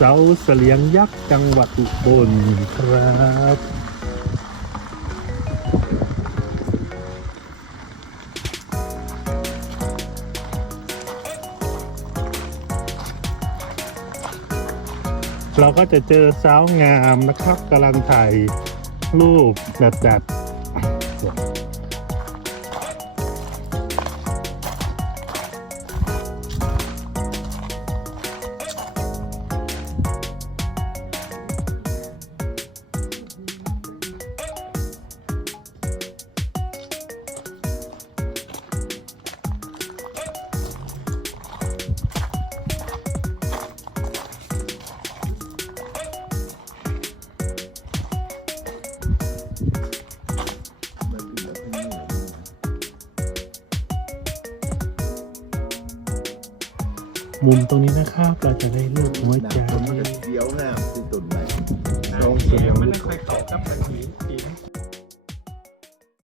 เสาเสลียงยักษ์จังหวัดอุบลครับเราก็จะเจอสาวงามนะครับกำลังถ่ายรูปแบบแบบ มุมตรงนี้นะครับ เราจะได้รูปหัวใจมันก็เดียวงามที่สุดเลยโอเคมันไม่ค่อยเข้ากับแบบนี้